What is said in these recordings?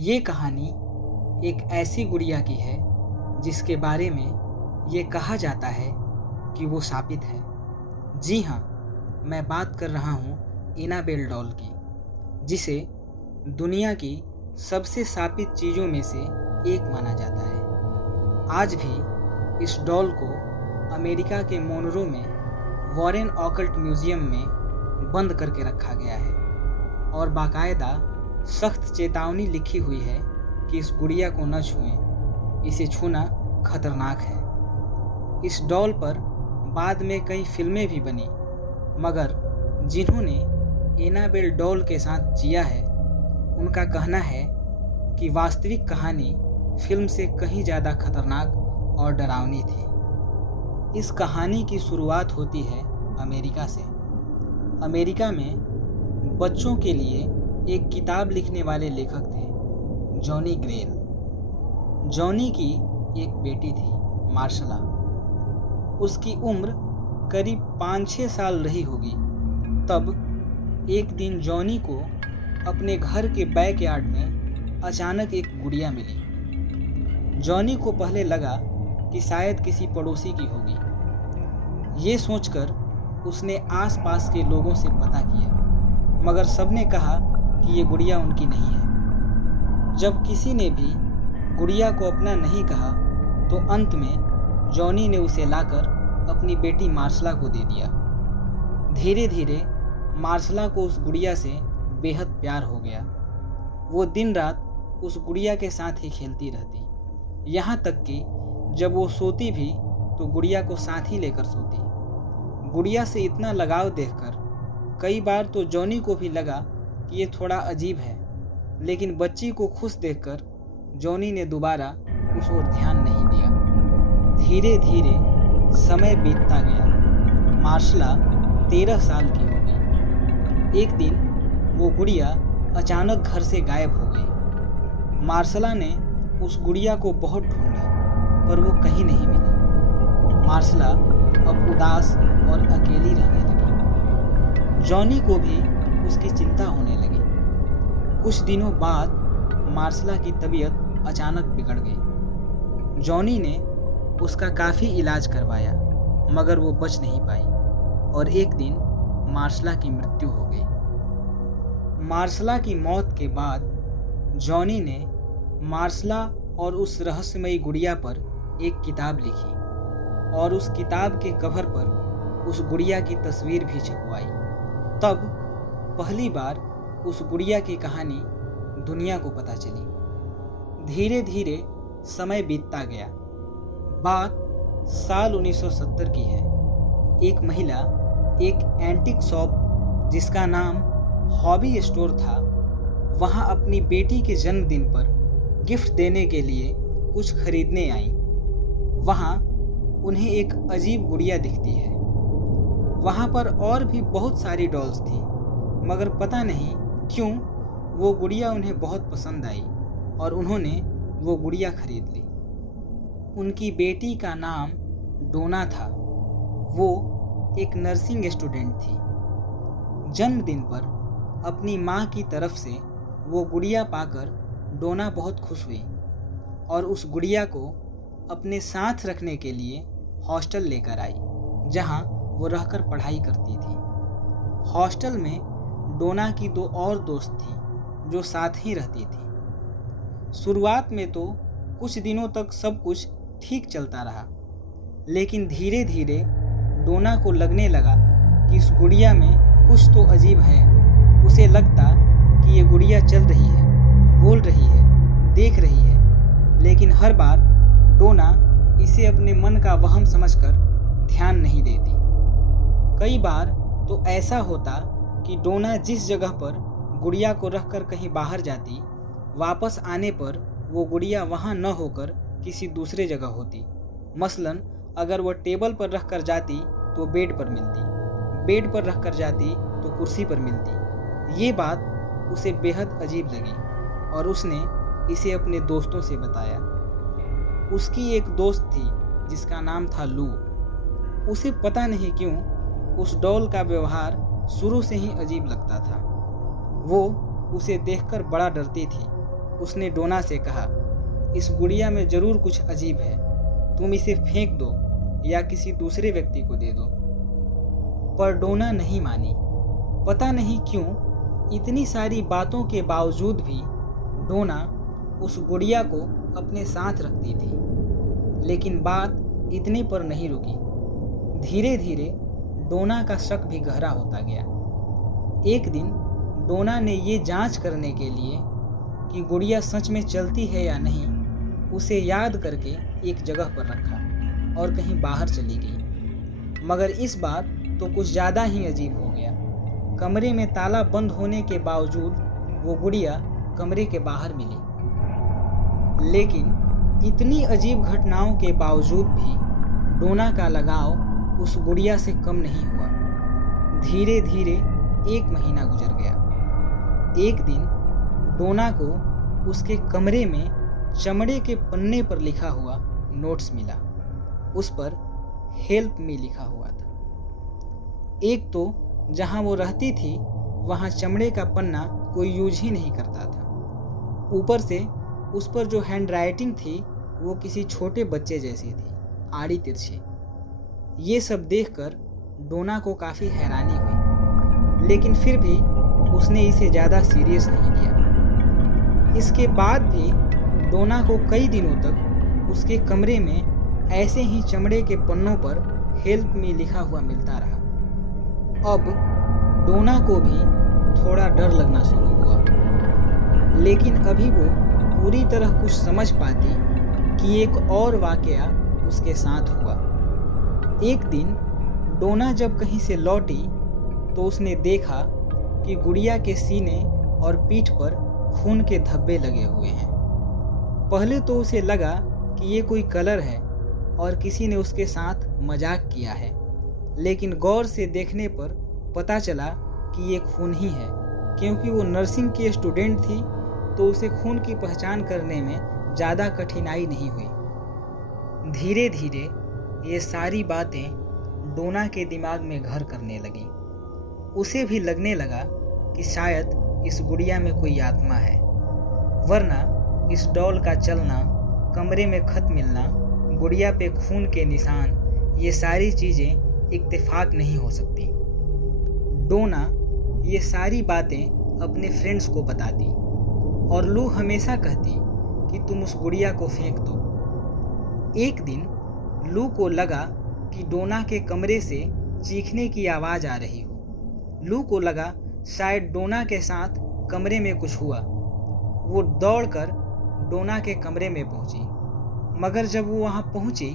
ये कहानी एक ऐसी गुड़िया की है जिसके बारे में ये कहा जाता है कि वो शापित है। जी हाँ, मैं बात कर रहा हूँ एनाबेल डॉल की, जिसे दुनिया की सबसे शापित चीज़ों में से एक माना जाता है। आज भी इस डॉल को अमेरिका के मोनरो में वॉरेन ऑकल्ट म्यूजियम में बंद करके रखा गया है और बाकायदा सख्त चेतावनी लिखी हुई है कि इस गुड़िया को न छुएं, इसे छूना खतरनाक है। इस डॉल पर बाद में कई फिल्में भी बनी, मगर जिन्होंने एनाबेल डॉल के साथ जिया है उनका कहना है कि वास्तविक कहानी फिल्म से कहीं ज़्यादा खतरनाक और डरावनी थी। इस कहानी की शुरुआत होती है अमेरिका से। अमेरिका में बच्चों के लिए एक किताब लिखने वाले लेखक थे, जॉनी ग्रेल। जॉनी की एक बेटी थी, मार्शला। उसकी उम्र करीब 5-6 साल रही होगी। तब एक दिन जॉनी को अपने घर के बैकयार्ड में अचानक एक गुड़िया मिली। जॉनी को पहले लगा कि शायद किसी पड़ोसी की होगी। ये सोचकर उसने आसपास के लोगों से पता किया, मगर सबने कहा कि ये गुड़िया उनकी नहीं है। जब किसी ने भी गुड़िया को अपना नहीं कहा तो अंत में जॉनी ने उसे लाकर अपनी बेटी मार्शला को दे दिया। धीरे धीरे मार्शला को उस गुड़िया से बेहद प्यार हो गया। वो दिन रात उस गुड़िया के साथ ही खेलती रहती, यहाँ तक कि जब वो सोती भी तो गुड़िया को साथ ही लेकर सोती। गुड़िया से इतना लगाव देखकर कई बार तो जॉनी को भी लगा कि ये थोड़ा अजीब है, लेकिन बच्ची को खुश देखकर जॉनी ने दोबारा उस ओर ध्यान नहीं दिया। धीरे धीरे समय बीतता गया। मार्शला 13 साल की हो गई। एक दिन वो गुड़िया अचानक घर से गायब हो गई। मार्शला ने उस गुड़िया को बहुत ढूंढा, पर वो कहीं नहीं मिली। मार्शला अब उदास और अकेली रहने लगी। जॉनी को भी उसकी चिंता होने लगी। कुछ दिनों बाद मार्शला की तबीयत अचानक बिगड़ गई। जॉनी ने उसका काफ़ी इलाज करवाया, मगर वो बच नहीं पाई और एक दिन मार्शला की मृत्यु हो गई। मार्शला की मौत के बाद जॉनी ने मार्शला और उस रहस्यमयी गुड़िया पर एक किताब लिखी और उस किताब के कवर पर उस गुड़िया की तस्वीर भी छपवाई। तब पहली बार उस गुड़िया की कहानी दुनिया को पता चली। धीरे धीरे समय बीतता गया। बात साल 1970 की है। एक महिला एक एंटीक शॉप जिसका नाम हॉबी स्टोर था, वहाँ अपनी बेटी के जन्मदिन पर गिफ्ट देने के लिए कुछ खरीदने आई। वहाँ उन्हें एक अजीब गुड़िया दिखती है। वहाँ पर और भी बहुत सारी डॉल्स थी, मगर पता नहीं क्यों वो गुड़िया उन्हें बहुत पसंद आई और उन्होंने वो गुड़िया खरीद ली। उनकी बेटी का नाम डोना था। वो एक नर्सिंग स्टूडेंट थी। जन्मदिन पर अपनी माँ की तरफ से वो गुड़िया पाकर डोना बहुत खुश हुई और उस गुड़िया को अपने साथ रखने के लिए हॉस्टल लेकर आई, जहाँ वो रहकर पढ़ाई करती थी। हॉस्टल में डोना की 2 और दोस्त थी जो साथ ही रहती थी। शुरुआत में तो कुछ दिनों तक सब कुछ ठीक चलता रहा, लेकिन धीरे धीरे डोना को लगने लगा कि इस गुड़िया में कुछ तो अजीब है। उसे लगता कि ये गुड़िया चल रही है, बोल रही है, देख रही है, लेकिन हर बार डोना इसे अपने मन का वहम समझकर ध्यान नहीं देती। कई बार तो ऐसा होता कि डोना जिस जगह पर गुड़िया को रखकर कहीं बाहर जाती, वापस आने पर वो गुड़िया वहाँ न होकर किसी दूसरे जगह होती। मसलन अगर वह टेबल पर रखकर जाती तो बेड पर मिलती, बेड पर रखकर जाती तो कुर्सी पर मिलती। ये बात उसे बेहद अजीब लगी और उसने इसे अपने दोस्तों से बताया। उसकी एक दोस्त थी जिसका नाम था लू। उसे पता नहीं क्यों उस डॉल का व्यवहार शुरू से ही अजीब लगता था। वो उसे देखकर बड़ा डरती थी उसने डोना से कहा, इस गुड़िया में जरूर कुछ अजीब है, तुम इसे फेंक दो या किसी दूसरे व्यक्ति को दे दो। पर डोना नहीं मानी। पता नहीं क्यों इतनी सारी बातों के बावजूद भी डोना उस गुड़िया को अपने साथ रखती थी। लेकिन बात इतने पर नहीं रुकी। धीरे धीरे डोना का शक भी गहरा होता गया। एक दिन डोना ने ये जांच करने के लिए कि गुड़िया सच में चलती है या नहीं, उसे याद करके एक जगह पर रखा और कहीं बाहर चली गई। मगर इस बार तो कुछ ज़्यादा ही अजीब हो गया। कमरे में ताला बंद होने के बावजूद वो गुड़िया कमरे के बाहर मिली। लेकिन इतनी अजीब घटनाओं के बावजूद भी डोना का लगाव उस गुड़िया से कम नहीं हुआ। धीरे धीरे 1 महीना गुजर गया। एक दिन डोना को उसके कमरे में चमड़े के पन्ने पर लिखा हुआ नोट्स मिला। उस पर हेल्प मी लिखा हुआ था। एक तो जहां वो रहती थी वहां चमड़े का पन्ना कोई यूज ही नहीं करता था। ऊपर से उस पर जो हैंडराइटिंग थी वो किसी छोटे बच्चे जैसी थी, आड़ी तिरछी। ये सब देखकर डोना को काफ़ी हैरानी हुई, लेकिन फिर भी उसने इसे ज़्यादा सीरियस नहीं लिया। इसके बाद भी डोना को कई दिनों तक उसके कमरे में ऐसे ही चमड़े के पन्नों पर हेल्प मी लिखा हुआ मिलता रहा। अब डोना को भी थोड़ा डर लगना शुरू हुआ, लेकिन अभी वो पूरी तरह कुछ समझ पाती कि एक और वाकया उसके साथ हुआ। एक दिन डोना जब कहीं से लौटी तो उसने देखा कि गुड़िया के सीने और पीठ पर खून के धब्बे लगे हुए हैं। पहले तो उसे लगा कि ये कोई कलर है और किसी ने उसके साथ मजाक किया है, लेकिन गौर से देखने पर पता चला कि ये खून ही है। क्योंकि वो नर्सिंग की स्टूडेंट थी तो उसे खून की पहचान करने में ज़्यादा कठिनाई नहीं हुई। धीरे धीरे ये सारी बातें डोना के दिमाग में घर करने लगीं। उसे भी लगने लगा कि शायद इस गुड़िया में कोई आत्मा है, वरना इस डॉल का चलना, कमरे में खत मिलना, गुड़िया पे खून के निशान, ये सारी चीज़ें इत्तेफाक नहीं हो सकती। डोना ये सारी बातें अपने फ्रेंड्स को बताती और लू हमेशा कहती कि तुम उस गुड़िया को फेंक दो। एक दिन लू को लगा कि डोना के कमरे से चीखने की आवाज़ आ रही हो। लू को लगा शायद डोना के साथ कमरे में कुछ हुआ। वो दौड़कर डोना के कमरे में पहुंची, मगर जब वो वहां पहुंची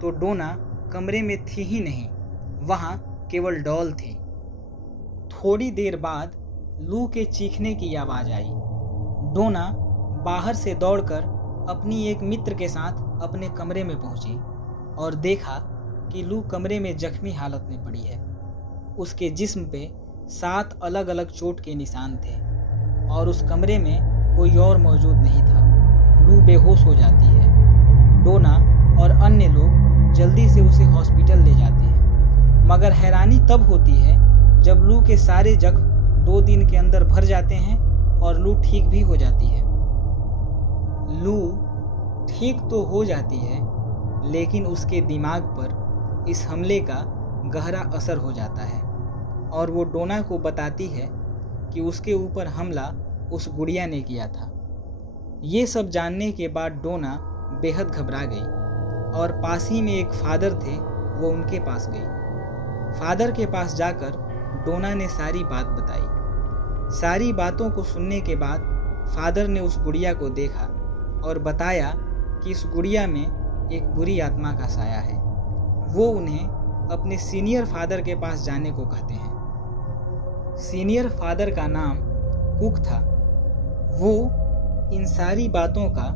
तो डोना कमरे में थी ही नहीं, वहां केवल डॉल थी। थोड़ी देर बाद लू के चीखने की आवाज़ आई। डोना बाहर से दौड़कर अपनी एक मित्र के साथ अपने कमरे में पहुंची और देखा कि लू कमरे में जख्मी हालत में पड़ी है। उसके जिस्म पे 7 अलग अलग चोट के निशान थे और उस कमरे में कोई और मौजूद नहीं था। लू बेहोश हो जाती है। डोना और अन्य लोग जल्दी से उसे हॉस्पिटल ले जाते हैं, मगर हैरानी तब होती है जब लू के सारे जख्म 2 दिन के अंदर भर जाते हैं और लू ठीक भी हो जाती है। लू ठीक तो हो जाती है, लेकिन उसके दिमाग पर इस हमले का गहरा असर हो जाता है और वो डोना को बताती है कि उसके ऊपर हमला उस गुड़िया ने किया था। ये सब जानने के बाद डोना बेहद घबरा गई और पास ही में एक फादर थे, वो उनके पास गई। फादर के पास जाकर डोना ने सारी बात बताई। सारी बातों को सुनने के बाद फादर ने उस गुड़िया को देखा और बताया कि इस गुड़िया में एक बुरी आत्मा का साया है। वो उन्हें अपने सीनियर फादर के पास जाने को कहते हैं। सीनियर फादर का नाम कुक था। वो इन सारी बातों का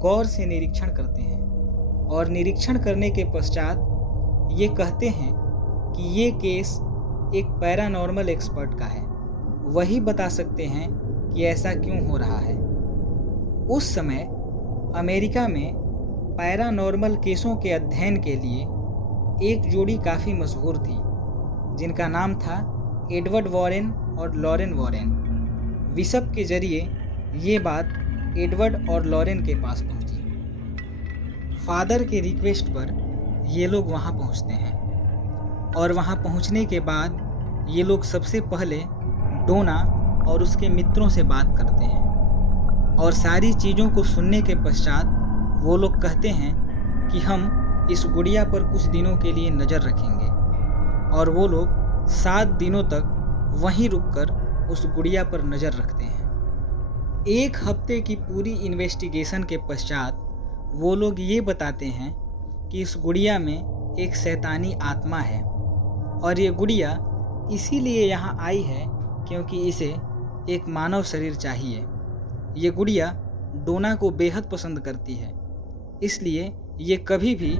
गौर से निरीक्षण करते हैं और निरीक्षण करने के पश्चात ये कहते हैं कि ये केस एक पैरानॉर्मल एक्सपर्ट का है, वही बता सकते हैं कि ऐसा क्यों हो रहा है। उस समय अमेरिका में पैरानॉर्मल केसों के अध्ययन के लिए एक जोड़ी काफ़ी मशहूर थी, जिनका नाम था एडवर्ड वॉरेन और लॉरेन वॉरेन। विशप के जरिए ये बात एडवर्ड और लॉरेन के पास पहुंची। फादर के रिक्वेस्ट पर ये लोग वहां पहुंचते हैं और वहां पहुंचने के बाद ये लोग सबसे पहले डोना और उसके मित्रों से बात करते हैं और सारी चीज़ों को सुनने के पश्चात वो लोग कहते हैं कि हम इस गुड़िया पर कुछ दिनों के लिए नज़र रखेंगे और वो लोग 7 दिनों तक वहीं रुककर उस गुड़िया पर नज़र रखते हैं। 1 हफ्ते की पूरी इन्वेस्टिगेशन के पश्चात वो लोग ये बताते हैं कि इस गुड़िया में एक शैतानी आत्मा है और ये गुड़िया इसीलिए यहाँ आई है क्योंकि इसे एक मानव शरीर चाहिए। ये गुड़िया डोना को बेहद पसंद करती है, इसलिए ये कभी भी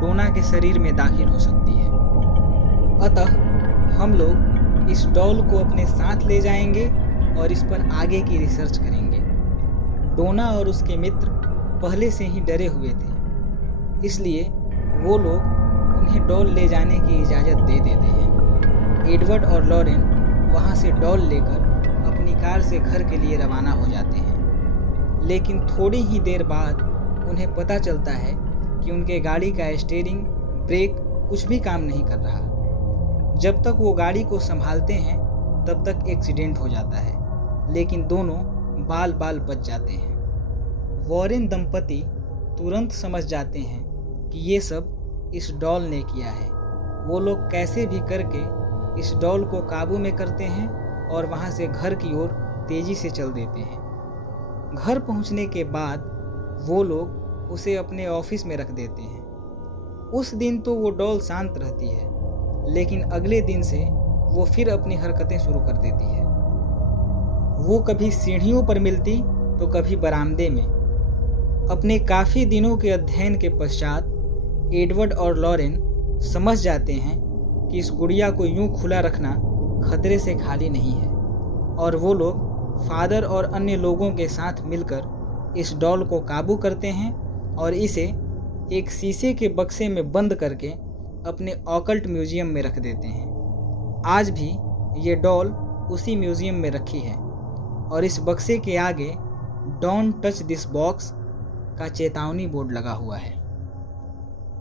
डोना के शरीर में दाखिल हो सकती है। अतः हम लोग इस डॉल को अपने साथ ले जाएंगे और इस पर आगे की रिसर्च करेंगे। डोना और उसके मित्र पहले से ही डरे हुए थे, इसलिए वो लोग उन्हें डॉल ले जाने की इजाज़त दे देते हैं। एडवर्ड और लॉरेन वहाँ से डॉल लेकर अपनी कार से घर के लिए रवाना हो जाते हैं, लेकिन थोड़ी ही देर बाद उन्हें पता चलता है कि उनके गाड़ी का स्टीयरिंग, ब्रेक कुछ भी काम नहीं कर रहा। जब तक वो गाड़ी को संभालते हैं तब तक एक्सीडेंट हो जाता है, लेकिन दोनों बाल बाल बच जाते हैं। वॉरेन दंपति तुरंत समझ जाते हैं कि ये सब इस डॉल ने किया है। वो लोग कैसे भी करके इस डॉल को काबू में करते हैं और वहाँ से घर की ओर तेज़ी से चल देते हैं। घर पहुँचने के बाद वो लोग उसे अपने ऑफिस में रख देते हैं। उस दिन तो वो डॉल शांत रहती है, लेकिन अगले दिन से वो फिर अपनी हरकतें शुरू कर देती है। वो कभी सीढ़ियों पर मिलती तो कभी बरामदे में। अपने काफ़ी दिनों के अध्ययन के पश्चात एडवर्ड और लॉरेन समझ जाते हैं कि इस गुड़िया को यूं खुला रखना खतरे से खाली नहीं है और वो लोग फादर और अन्य लोगों के साथ मिलकर इस डॉल को काबू करते हैं और इसे एक शीशे के बक्से में बंद करके अपने ऑकल्ट म्यूजियम में रख देते हैं। आज भी ये डॉल उसी म्यूजियम में रखी है और इस बक्से के आगे डोंट टच दिस बॉक्स का चेतावनी बोर्ड लगा हुआ है।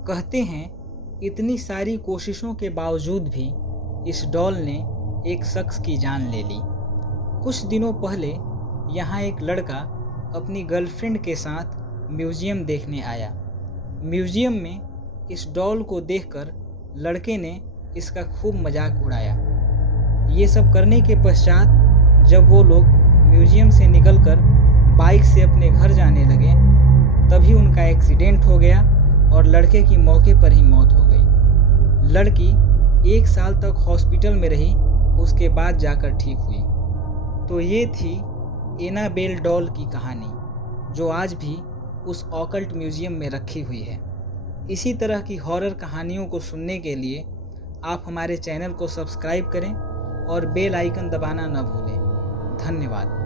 कहते हैं इतनी सारी कोशिशों के बावजूद भी इस डॉल ने एक शख्स की जान ले ली। कुछ दिनों पहले यहाँ एक लड़का अपनी गर्लफ्रेंड के साथ म्यूजियम देखने आया। म्यूजियम में इस डॉल को देखकर लड़के ने इसका खूब मजाक उड़ाया। ये सब करने के पश्चात जब वो लोग म्यूजियम से निकलकर बाइक से अपने घर जाने लगे, तभी उनका एक्सीडेंट हो गया और लड़के की मौके पर ही मौत हो गई। लड़की 1 साल तक हॉस्पिटल में रही, उसके बाद जाकर ठीक हुई। तो ये थी एनाबेल डॉल की कहानी, जो आज भी उस ऑकल्ट म्यूजियम में रखी हुई है। इसी तरह की हॉरर कहानियों को सुनने के लिए आप हमारे चैनल को सब्सक्राइब करें और बेल आइकन दबाना न भूलें। धन्यवाद।